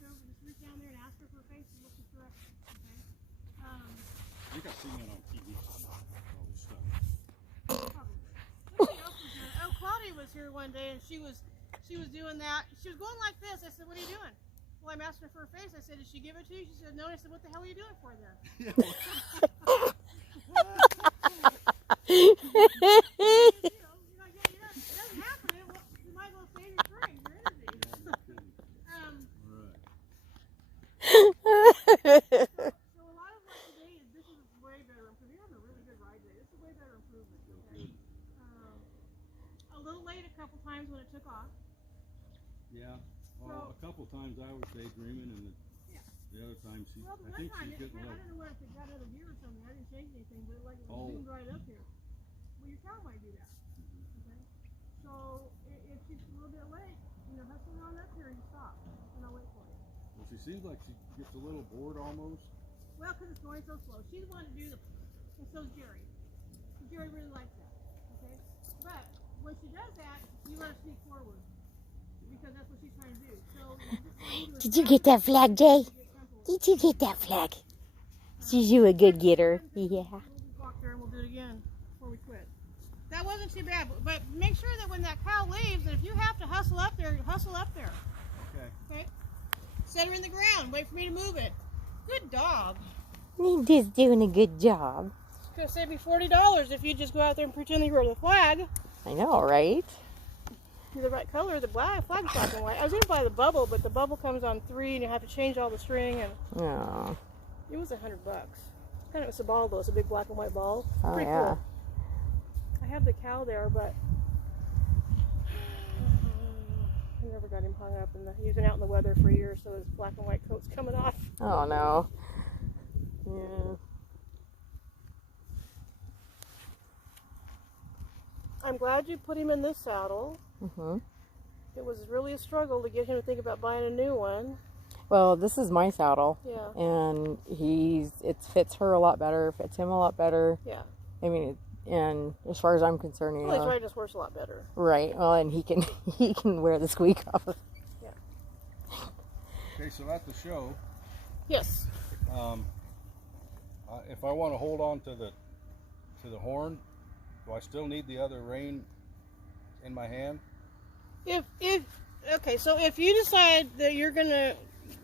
Just reach down there and ask her for a face and look at direction. Okay. I think I've seen that on TV. All this stuff. Probably. Somebody else was doing it. Oh, Claudia was here one day and she was doing that. She was going like this. I said, "What are you doing?" Well, I'm asking her for a face. I said, "Did she give it to you?" She said, "No." And I said, "What the hell are you doing for then?" You know, it doesn't happen. You might as well save your strength, your energy. So a lot of what today is, this is way better improvement. You're having a really good ride today. This is way better improvement. Okay? A little late a couple times when it took off. Yeah. Well, a couple times I was daydreaming, and the other time I think she's getting a little. I don't know where if it got another gear or something. I didn't change anything, but it zoomed right up here. Well, your cow might do that. Okay. So if she's a little bit late, hustle on up here and stop, and I'll wait for you. Well, she seems like she gets a little bored almost. Well, because it's going so slow. She's wanting to do and so's Jerry. Jerry really likes that. Okay. But when she does that, you let her sneak forward. Because that's what she's trying to do. So did you get that flag, Jay? Did you get that flag? She's you a good getter. Yeah. We'll just walk there and we'll do it again before we quit. That wasn't too bad, but make sure that when that cow leaves, that if you have to hustle up there, hustle up there. Okay. Okay. Set her in the ground. Wait for me to move it. Good dog. He's just doing a good job. It's gonna save me $40 if you just go out there and pretend you were the flag. I know, right? You're the right color. The flag's black and white. I was gonna buy the bubble, but the bubble comes on 3, and you have to change all the string. And Oh. it was $100. It's a ball though. It's a big black and white ball. Oh, Pretty yeah. cool. I have the cow there, but I never got him hung up. And he's been out in the weather for years, so his black and white coat's coming off. Oh, no. Yeah. I'm glad you put him in this saddle. Mm-hmm. It was really a struggle to get him to think about buying a new one. Well, this is my saddle. Yeah. And it fits her a lot better, fits him a lot better. Yeah. I mean, and as far as I'm concerned, Well, he's riding his horse a lot better. Right. Well, and he can wear the squeak off. Yeah. Okay, so at the show, Yes. if I want to hold on to the horn, do I still need the other rein in my hand? Okay, so if you decide that you're gonna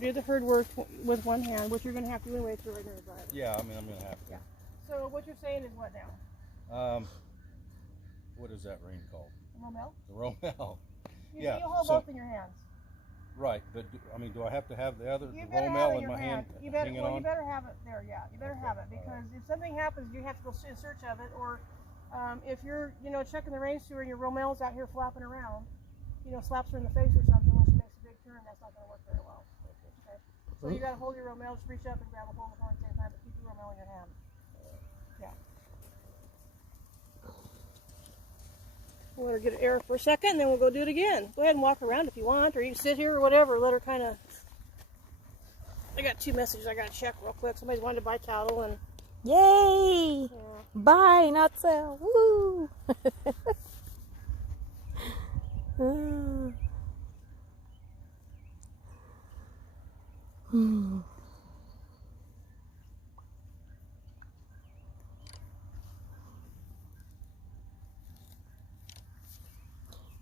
do the herd work with one hand, which you're gonna have to do anyway if you're right here driving. Yeah, I mean I'm gonna have to. Yeah. So what you're saying is what now? What is that rein called? Rommel? The Rommel. You hold both in your hands. Right, but do I have to have the other Rommel in my hand You better, hanging on? You better have it there. Yeah, you better have it because if something happens, you have to go in search of it. Or if you're, checking the reins through and your Rommel's out here flapping around, slaps her in the face or something when she makes a big turn, that's not going to work very well. Okay. So you got to hold your Rommel, just reach up and grab a hold of the horn at the same time, but keep your Rommel in your hand. Yeah. We'll let her get air for a second, and then we'll go do it again. Go ahead and walk around if you want, or you can sit here or whatever. Let her kind of... I got 2 messages I got to check real quick. Somebody's wanted to buy cattle, and... Yay! Yeah. Buy, not sell. Woo!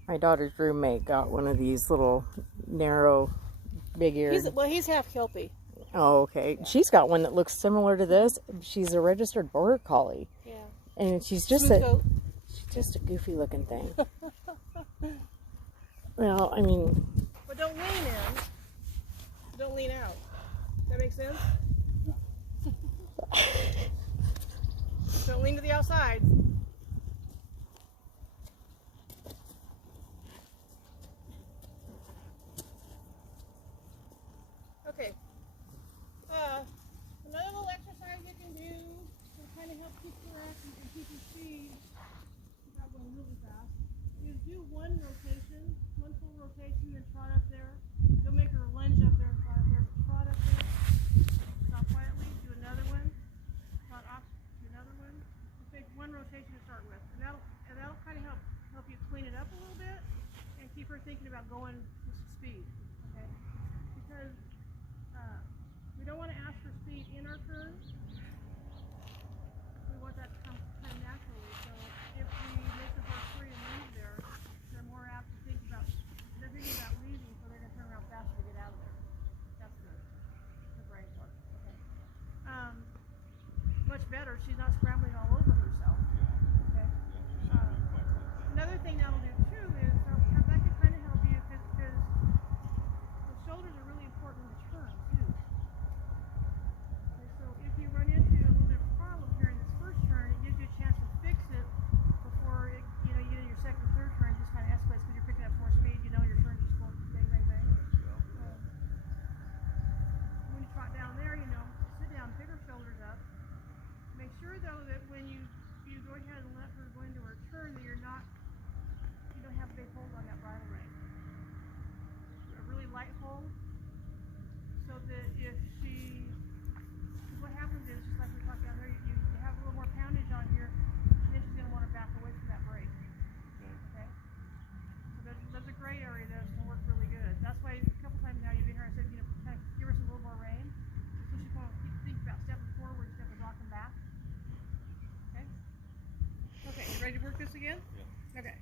My daughter's roommate got one of these little narrow, big-eared. He's half Kelpie. Oh, okay. Yeah. She's got one that looks similar to this. She's a registered border collie. Yeah. And she's just a goofy-looking thing. Well, I mean. But don't lean in. Don't lean out. Does that make sense? Don't lean to the outside. Okay. Another little exercise you can do to kind of help keep your action and keep your speed without going really fast is do one rotation, one full rotation, then trot up there. Don't make her lunge up there and trot up there, but trot up there. Stop quietly, do another one. Trot off, do another one. Just take one rotation to start with, and that'll kind of help you clean it up a little bit and keep her thinking about going with some speed. Okay? Because We don't want to ask for speed in our turn. We want that to come kind of naturally. So if we make the horse free and leave there, they're more apt to think about, they're thinking about leaving, so they're going to turn around faster to get out of there. That's the brain part. Okay. Much better. She's not scrambling all over herself. Okay. Another thing that'll do too is that can kind of help you because the shoulders are really important in the turn too. Okay, so if you run into a little bit of a problem here in this first turn, it gives you a chance to fix it before it, you know, you get in your second or third turn, it just kind of escalates because you're picking up more speed. You know your turn just going bang, bang, bang. When you trot down there, you know, sit down, pick her shoulders up. Make sure though that when you go ahead and let her go into her turn, that you don't have a big hold on that bridle rein. A really light hold, so that if what happens is, just like we talked down there, you have a little more poundage on here, and then she's going to want to back away from that brake. Okay? So there's a gray area there that's going to work really good. That's why a couple times now you've been here, I said, you know, kind of give her some little more rein, so she's going to think about stepping forward instead of rocking back. Okay? Okay, you ready to work this again? Yeah. Okay.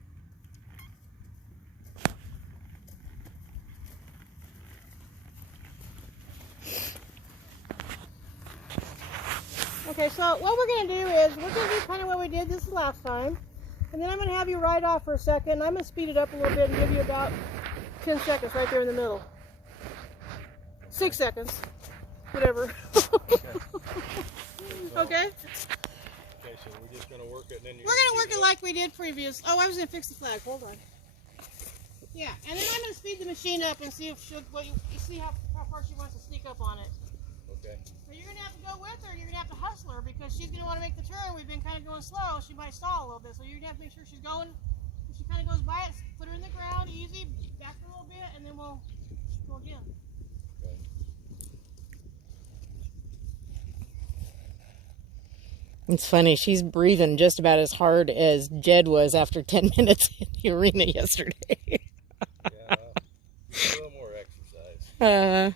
Okay, so what we're going to do is we're going to do kind of what we did this last time. And then I'm going to have you ride off for a second. And I'm going to speed it up a little bit and give you about 10 seconds right there in the middle. 6 seconds. Whatever. Okay? Okay, so we're just going to work it and then we're going to work it like we did previous. Oh, I was going to fix the flag. Hold on. Yeah, and then I'm going to speed the machine up and see if see how far she wants to sneak up on it. Okay. So you're going to have to go with her, and you're going to have to hustle her because she's going to want to make the turn. We've been kind of going slow. She might stall a little bit. So you're going to have to make sure she's going. If she kind of goes by it, put her in the ground, easy, back her a little bit, and then we'll go again. Okay. It's funny, she's breathing just about as hard as Jed was after 10 minutes in the arena yesterday. Yeah, a little more exercise.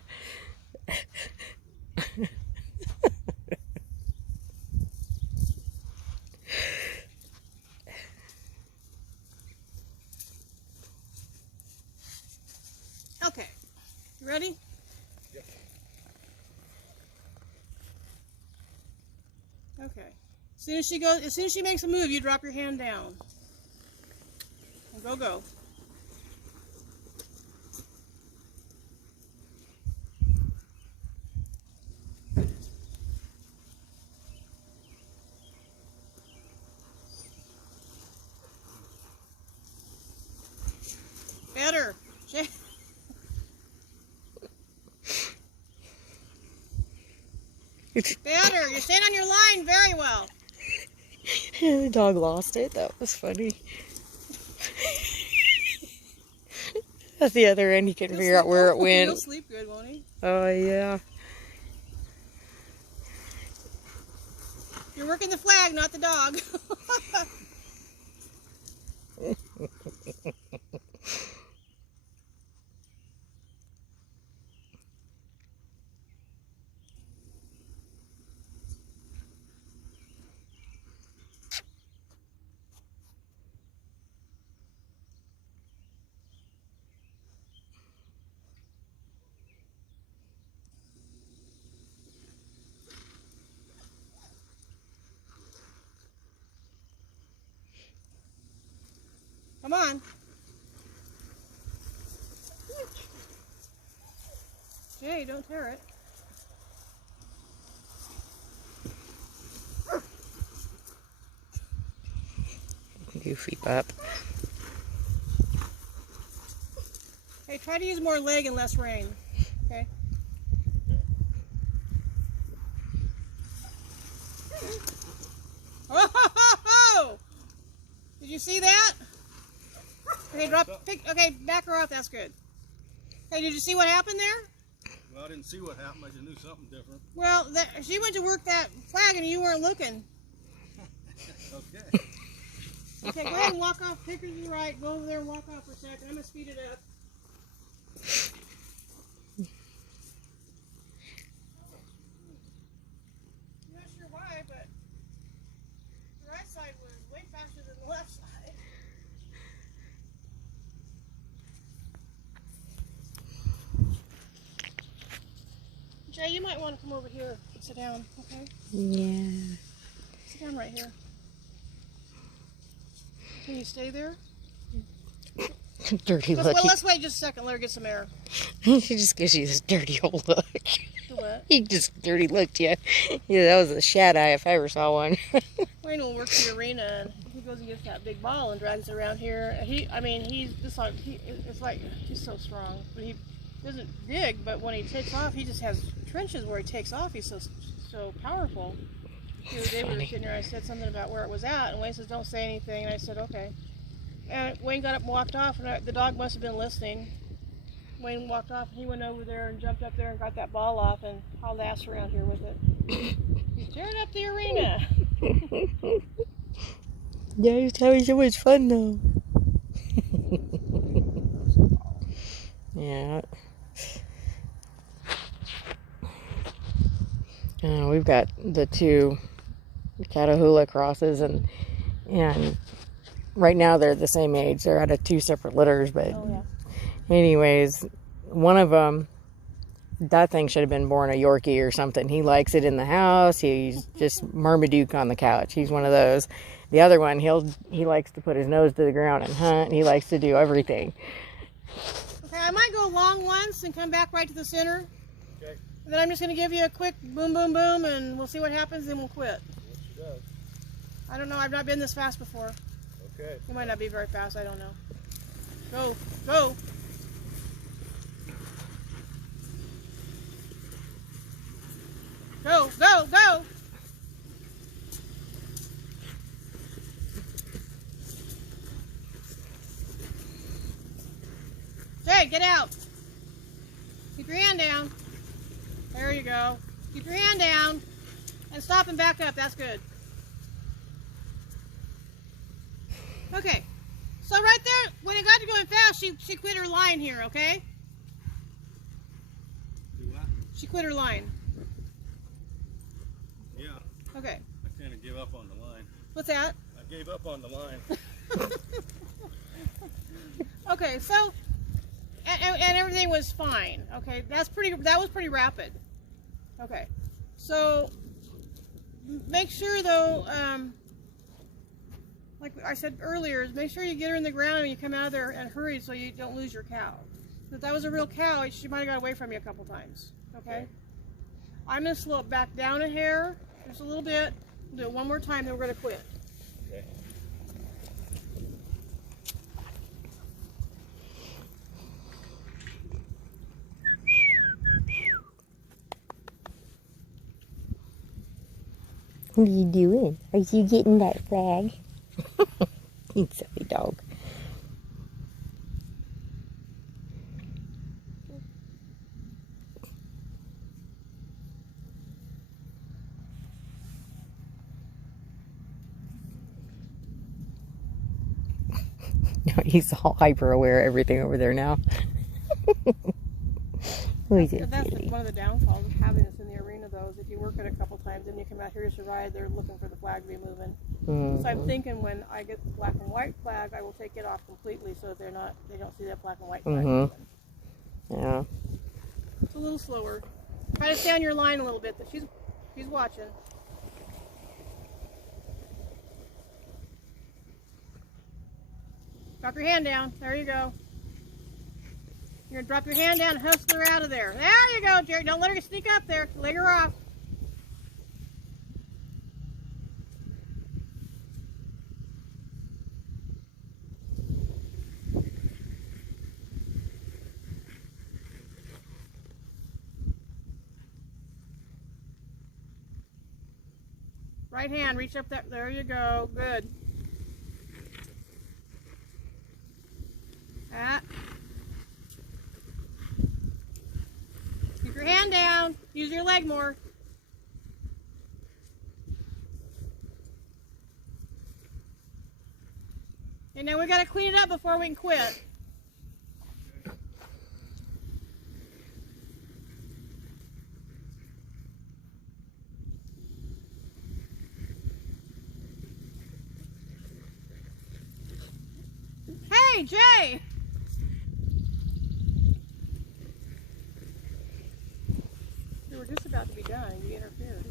Okay, you ready? Yep. Okay. As soon as she makes a move, you drop your hand down. And go. Better. Better. You're staying on your line very well. The dog lost it. That was funny. At the other end, he couldn't figure out where it went. He'll sleep good, won't he? Oh, yeah. You're working the flag, not the dog. Come on. Jay, don't tear it. Goofy pup. Hey, try to use more leg and less rein. Okay? Oh! Did you see that? Okay, okay, back her off. That's good. Hey, did you see what happened there? Well, I didn't see what happened. I just knew something different. Well, she went to work that flag and you weren't looking. Okay. Okay, go ahead and walk off. Pick her to the right. Go over there and walk off for a second. I'm going to speed it up. Jay, you might want to come over here and sit down, okay? Yeah. Sit down right here. Can you stay there? Dirty look. Well, let's wait just a second. Let her get some air. She just gives you this dirty old look. The what? He just dirty looked you. Yeah, that was a shad eye if I ever saw one. Wayne will work the arena, and he goes and gets that big ball and drags it around here. He's just like, it's like he's so strong, but he doesn't dig. But when he takes off, he just has trenches where he takes off. He's so powerful. The other day we were sitting there, I said something about where it was at, and Wayne says, "Don't say anything." And I said, "Okay." And Wayne got up and walked off, and the dog must have been listening. Wayne walked off, and he went over there and jumped up there and got that ball off and hauled ass around here with it. He's tearing up the arena. Yeah, he was having so much fun though. Yeah. We've got the two Catahoula crosses, and right now they're the same age. They're out of two separate litters, but anyways, one of them, that thing should have been born a Yorkie or something. He likes it in the house. He's just Marmaduke on the couch. He's one of those. The other one, he likes to put his nose to the ground and hunt. He likes to do everything. Okay, I might go long once and come back right to the center. Okay. And then I'm just going to give you a quick boom, boom, boom, and we'll see what happens, then we'll quit. What she does. I don't know. I've not been this fast before. Okay. You might not be very fast. I don't know. Go. Go. Go. Go. Go. Jay, get out. Keep your hand down. There you go. Keep your hand down and stop and back up. That's good. Okay. So right there, when it got to going fast, she quit her line here, okay? Do what? She quit her line. Yeah. Okay. I kind of give up on the line. What's that? I gave up on the line. Okay, so and everything was fine. Okay, that was pretty rapid. Okay, so make sure though, like I said earlier, is make sure you get her in the ground and you come out of there and hurry so you don't lose your cow. If that was a real cow, she might have got away from you a couple times. Okay, I'm gonna slow it back down a hair, just a little bit. We'll do it one more time, then we're gonna quit. Okay. What are you doing? Are you getting that flag? You silly dog. He's all hyper aware of everything over there now. That's one of the downfalls of having this in the arena, though, is if you work it a couple times and you come out here to ride, they're looking for the flag to be moving. Mm-hmm. So I'm thinking when I get the black and white flag, I will take it off completely so that they don't see that black and white flag moving. Yeah. It's a little slower. Try to stay on your line a little bit. She's watching. Drop your hand down. There you go. You're going to drop your hand down and hustle her out of there. There you go, Jerry. Don't let her sneak up there. Leg her off. Right hand, reach up that. There you go. Good. That. Keep your hand down. Use your leg more. And now we got to clean it up before we can quit. Hey, Jay! were just about to be done. You interfered.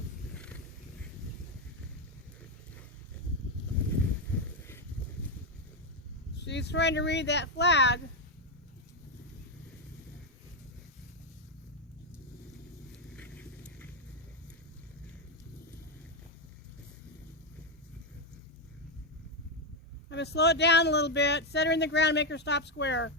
She's trying to read that flag. I'm going to slow it down a little bit, set her in the ground, make her stop square.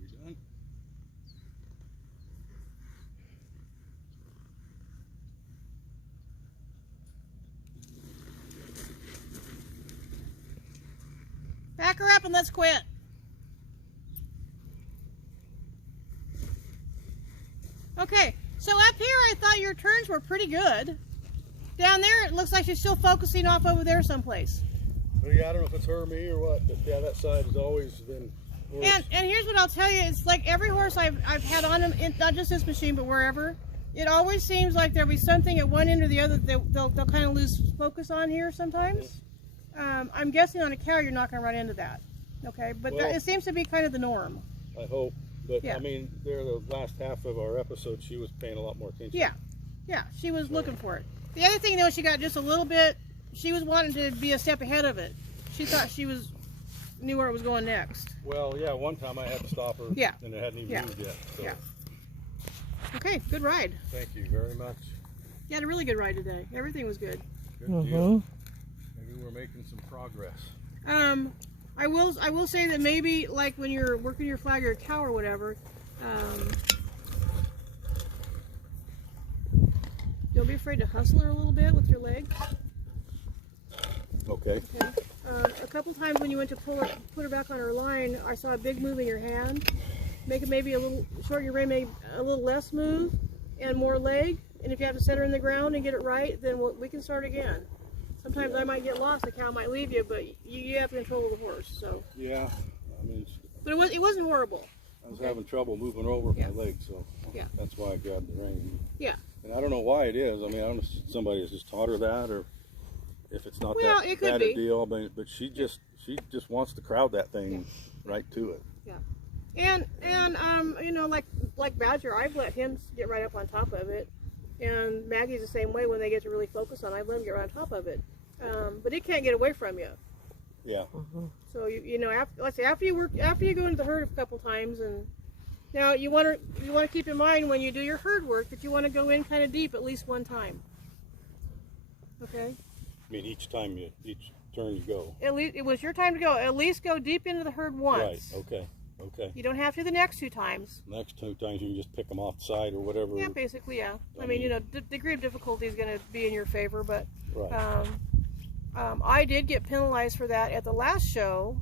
We done? Back her up and let's quit. Okay, so up here I thought your turns were pretty good. Down there it looks like she's still focusing off over there someplace. Well, yeah, I don't know if it's her or me or what, but yeah, that side has always been worse. And here's what I'll tell you, it's like every horse I've had on them, not just this machine, but wherever, it always seems like there'll be something at one end or the other that they'll kind of lose focus on here sometimes. I'm guessing on a cow you're not going to run into that, okay? But Well, it seems to be kind of the norm. I hope, but Yeah. I mean, there the last half of our episode, she was paying a lot more attention. Yeah, she was looking for it. The other thing though, she got just a little bit, she was wanting to be a step ahead of it. She thought she knew where it was going next. Well, yeah, one time I had to stop her, Yeah. and it hadn't even Yeah. moved yet. So Yeah. Okay, good ride. thank you very much. You had a really good ride today. Everything was good. Good deal. Maybe we're making some progress. I will say that maybe like when you're working your flag or a cow or whatever, don't be afraid to hustle her a little bit with your legs. Okay. Okay. A couple times when you went to put her back on her line, I saw a big move in your hand. Make it maybe a little short your rein, maybe a little less move and more leg. And if you have to set her in the ground and get it right, then we can start again. Sometimes I might get lost, the cow might leave you, but you have control of the horse. So. Yeah, I mean, But it wasn't horrible. I was having trouble moving her over with Yeah. my legs, so Yeah. that's why I grabbed the rein. Yeah. And I don't know why it is. I mean, I don't know if somebody has just taught her that, or if it's not Well, that it could bad be. a deal. But she just wants to crowd that thing right to it. And you know, like Badger, I've let him get right up on top of it, and Maggie's the same way. When they get to really focus on it, I let him get right on top of it. But it can't get away from you. Yeah. So you know, after you go into the herd a couple times, and now you want to keep in mind when you do your herd work that you want to go in kind of deep at least one time. Okay. I mean, each turn you go. At least it was your time to go. At least go deep into the herd once. Right. Okay. Okay. You don't have to the next 2 times. Next 2 times you can just pick them off the side or whatever. Yeah, basically, yeah. I mean, you know, the degree of difficulty is going to be in your favor, but Right. I did get penalized for that at the last show.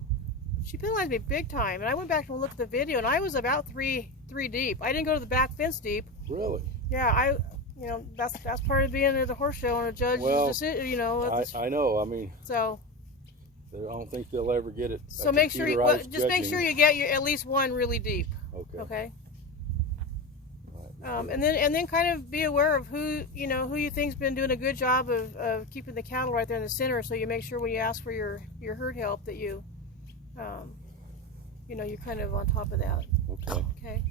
She penalized me big time, and I went back and looked at the video, and I was about three deep. I didn't go to the back fence deep. Really? Yeah, you know, that's part of being at the horse show and a judge's decision. You know, I know. I mean, so. I don't think they'll ever get it. So make sure you make sure you get at least one really deep. Okay. Okay. Right. And then kind of be aware of who you think's been doing a good job of keeping the cattle right there in the center. So you make sure when you ask for your herd help that you you're kind of on top of that. Okay. Okay.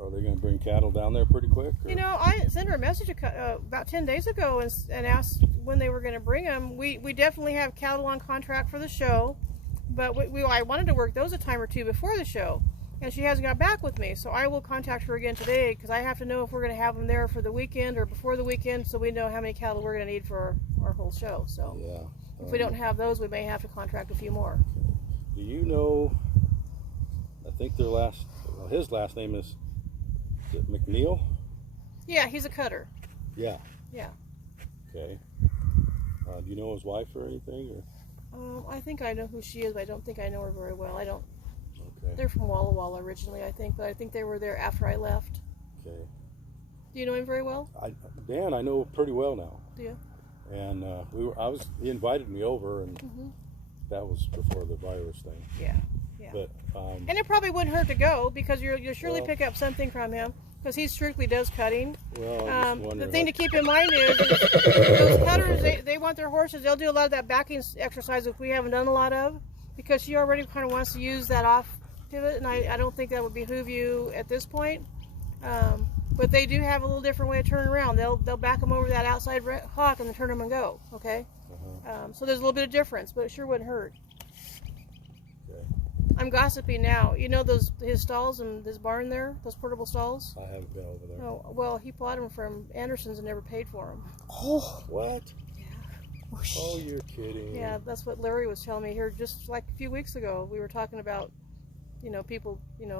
Are they going to bring cattle down there pretty quick? Or? You know, I sent her a message about 10 days ago and asked when they were going to bring them. We definitely have cattle on contract for the show, but I wanted to work those a time or two before the show, and she hasn't got back with me. So I will contact her again today because I have to know if we're going to have them there for the weekend or before the weekend, so we know how many cattle we're going to need for our whole show. So Yeah. if we don't have those, we may have to contract a few more. Do you know? I think his last name is it McNeil? Yeah, he's a cutter. Yeah. Yeah. Okay. Do you know his wife or anything? Or? I think I know who she is, but I don't think I know her very well. I don't. Okay. They're from Walla Walla originally, I think, but I think they were there after I left. Okay. Do you know him very well? Dan, I know pretty well now. Do you? And he invited me over, and that was before the virus thing. Yeah. Yeah. But and it probably wouldn't hurt to go because you'll surely pick up something from him. because he strictly does cutting. Well, I'm just The wondering thing to what- keep in mind is those cutters, they want their horses, they'll do a lot of that backing exercise, which we haven't done a lot of, because she already kind of wants to use that off pivot, and I don't think that would behoove you at this point. But they do have a little different way of turning around. They'll back them over that outside hock and then turn them and go, okay? So there's a little bit of difference, but it sure wouldn't hurt. Okay. I'm gossiping now. You know his stalls and his barn there, those portable stalls? I haven't been over there. Oh, well, he bought them from Anderson's and never paid for them. Oh, What? Oh, you're kidding. Yeah, that's what Larry was telling me here just like a few weeks ago. We were talking about, people,